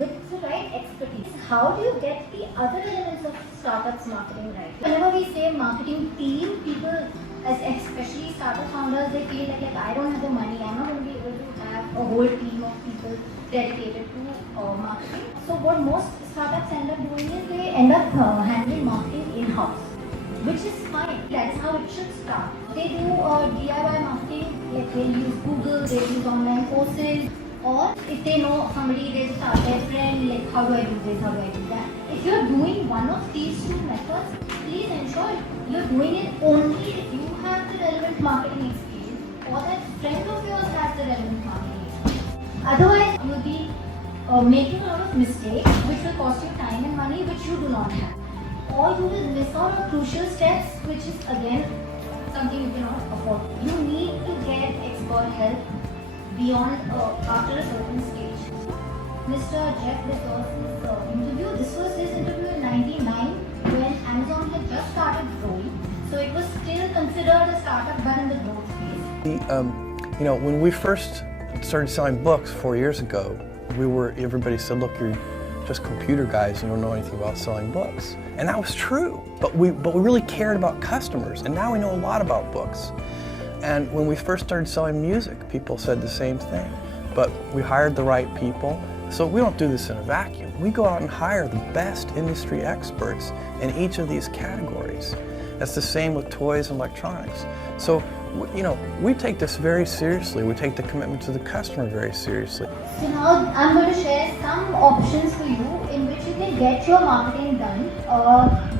with the right expertise. How do you get the other elements of startups marketing right? Whenever we say marketing team, people, especially startup founders, they feel like I don't have the money, I'm not going to be able to have a whole team of people dedicated to marketing. So what most startups end up doing is they end up handling marketing in-house, which is fine. That is how it should start. They do DIY marketing, like they use Google, they use online courses, or if they know somebody, they just ask their friend, like, how do I do this, how do I do that? If you're doing one of these two methods, please ensure you're doing it only if you have the relevant marketing experience or that friend of yours has the relevant marketing experience. Otherwise, you'll be making a lot of mistakes which will cost you time and money which you do not have. Or you will miss out on crucial steps, which is again something you cannot afford. You need to get expert help beyond after a certain stage. Mr. Jeff Bezos' interview, this was his interview in 1999 when Amazon had just started growing. So it was still considered a startup done in the growth phase. When we first started selling books 4 years ago, everybody said, look, you're just computer guys, you don't know anything about selling books. And that was true, but we really cared about customers, and now we know a lot about books. And when we first started selling music, people said the same thing, but we hired the right people. So we don't do this in a vacuum. We go out and hire the best industry experts in each of these categories. That's the same with toys and electronics. So, we take this very seriously. We take the commitment to the customer very seriously. So now I'm going to share some options for you in which you can get your marketing done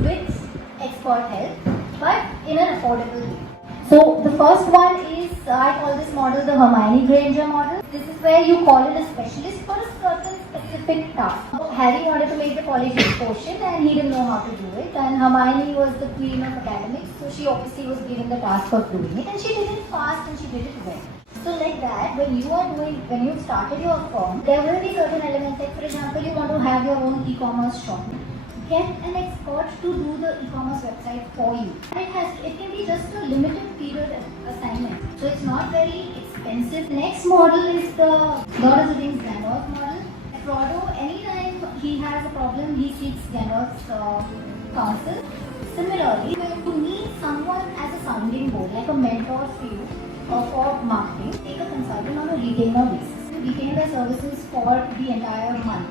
with expert help, but in an affordable way. So the first one is, I call this model the Hermione Granger model. This is where you call in a specialist for a certain specific task. Harry wanted to make the polyjuice potion and he didn't know how to do it, and Hermione was the queen of academics, so she obviously was given the task of doing it, and she did it fast and she did it well. So like that, when you've started your firm, there will be certain elements, like for example, you want to have your own e-commerce shop. Get an expert to do the e-commerce website for you. It can be just a limited period assignment, so it's not very expensive. Next model is the Lord of the Rings Gandalf model. Frodo, anytime he has a problem, he seeks Gandalf's counsel. Similarly, when you need someone as a sounding board, like a mentor for you for marketing, take a consultant on a retainer basis. You retain their services for the entire month.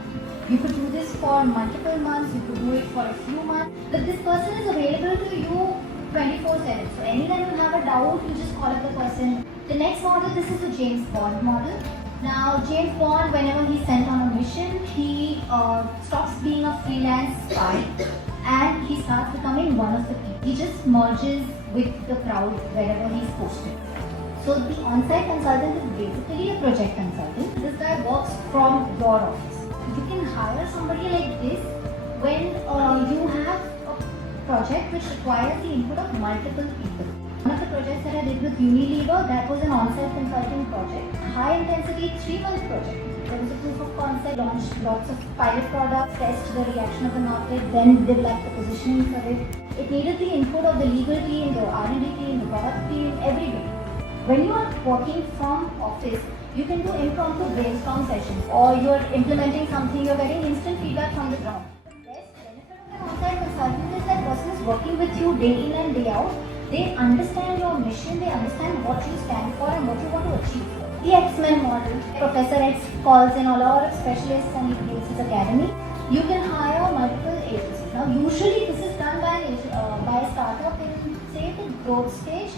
You could do this for multiple months, you could do it for a few months, but this person is available to you 24/7. So anytime you have a doubt, you just call up the person. The next model, this is the James Bond model. Now, James Bond, whenever he's sent on a mission, he stops being a freelance spy and he starts becoming one of the people. He just merges with the crowd wherever he's posted. So the on-site consultant is basically a project consultant. This guy works from your office. You can hire somebody like this when you have a project which requires the input of multiple people. One of the projects that I did with Unilever, that was an on-site consulting project. High intensity 3-month project. There was a proof of concept, launched lots of pilot products, test the reaction of the market, then develop the positioning for it. It needed the input of the legal team, the R&D team, the product team, everybody. When you are working from office, you can do impromptu brainstorm sessions, or you're implementing something, you're getting instant feedback from the ground. The best benefit of an on-site consultant is that person is working with you day in and day out. They understand your mission, they understand what you stand for and what you want to achieve. The X-Men model, Professor X calls in a lot of specialists and he creates his academy. You can hire multiple agencies. Now usually this is done by a startup in, say, the growth stage,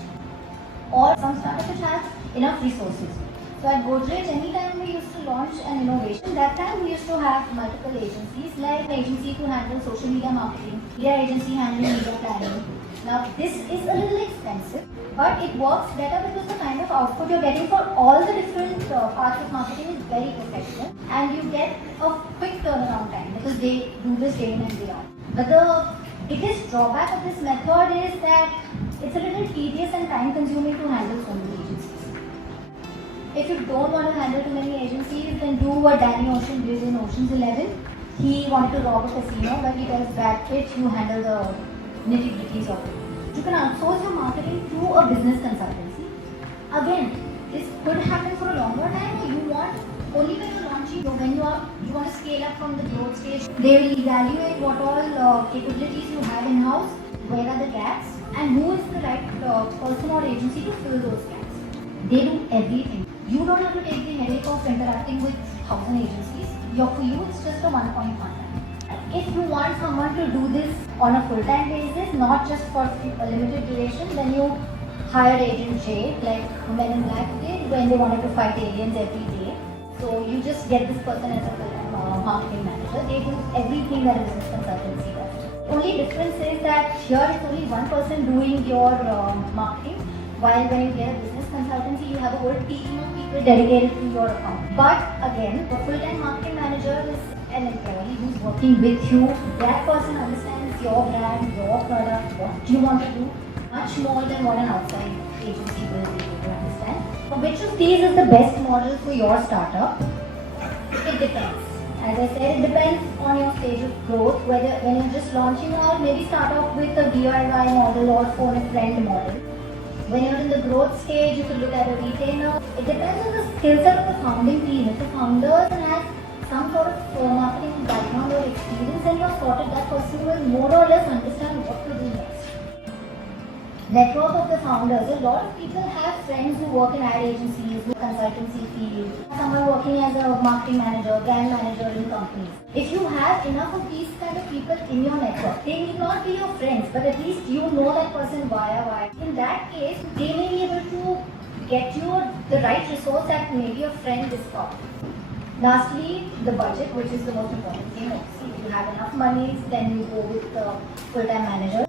or some startup which has enough resources. So at Godrej, anytime we used to launch an innovation, that time we used to have multiple agencies, like an agency to handle social media marketing, media agency handling media planning. Now this is a little expensive, but it works better because the kind of output you're getting for all the different parts of marketing is very professional, and you get a quick turnaround time because they do this day in and day out. But the biggest drawback of this method is that it's a little tedious and time consuming to handle so many agencies. If you don't want to handle too many agencies, then do what Danny Ocean did in Ocean's 11. He wanted to rob a casino, but he tells Brad Pitt, you handle the nitty-gritties of it. You can outsource your marketing to a business consultancy. Again, this could happen for a longer time, or you want only when you're launching, when you are you want to scale up from the growth stage, they will evaluate what all capabilities you have in-house, where are the gaps, and who is the right person or agency to fill those gaps. They do everything. You don't have to take the headache of interacting with 1,000 agencies. For you, it's just a one-point contact. If you want someone to do this on a full-time basis, not just for a limited duration, then you hire Agent J, like Men in Black did when they wanted to fight aliens every day. So you just get this person as a full-time marketing manager. They do everything that a business consultancy does. Only difference is that here it's only one person doing your marketing, while when you get a business consultancy, you have a whole team of people dedicated to your account. But again, a full-time marketing manager is an employee who's working with you. That person understands your brand, your product, what you want to do, much more than what an outside agency will be able to understand. So which of these is the best model for your startup? It depends. As I said, it depends on your stage of growth, whether when you're just launching or maybe start off with a DIY model or phone a friend model. When you're in the growth stage, you could look at a retainer. It depends on the skill set of the founding team. If the founder has some sort of marketing background or experience and you're sorted, that person will more or less understand what to do next. Network of the founders. A lot of people have friends who work in ad agencies, consultancy field, someone working as a marketing manager, brand manager in companies. If you have enough of these kind of people in your network, they need not be your friends, but at least you know that person via. In that case, they may be able to get you the right resource that maybe a friend is called. Lastly, the budget, which is the most important thing. See, if you have enough money, then you go with the full-time manager.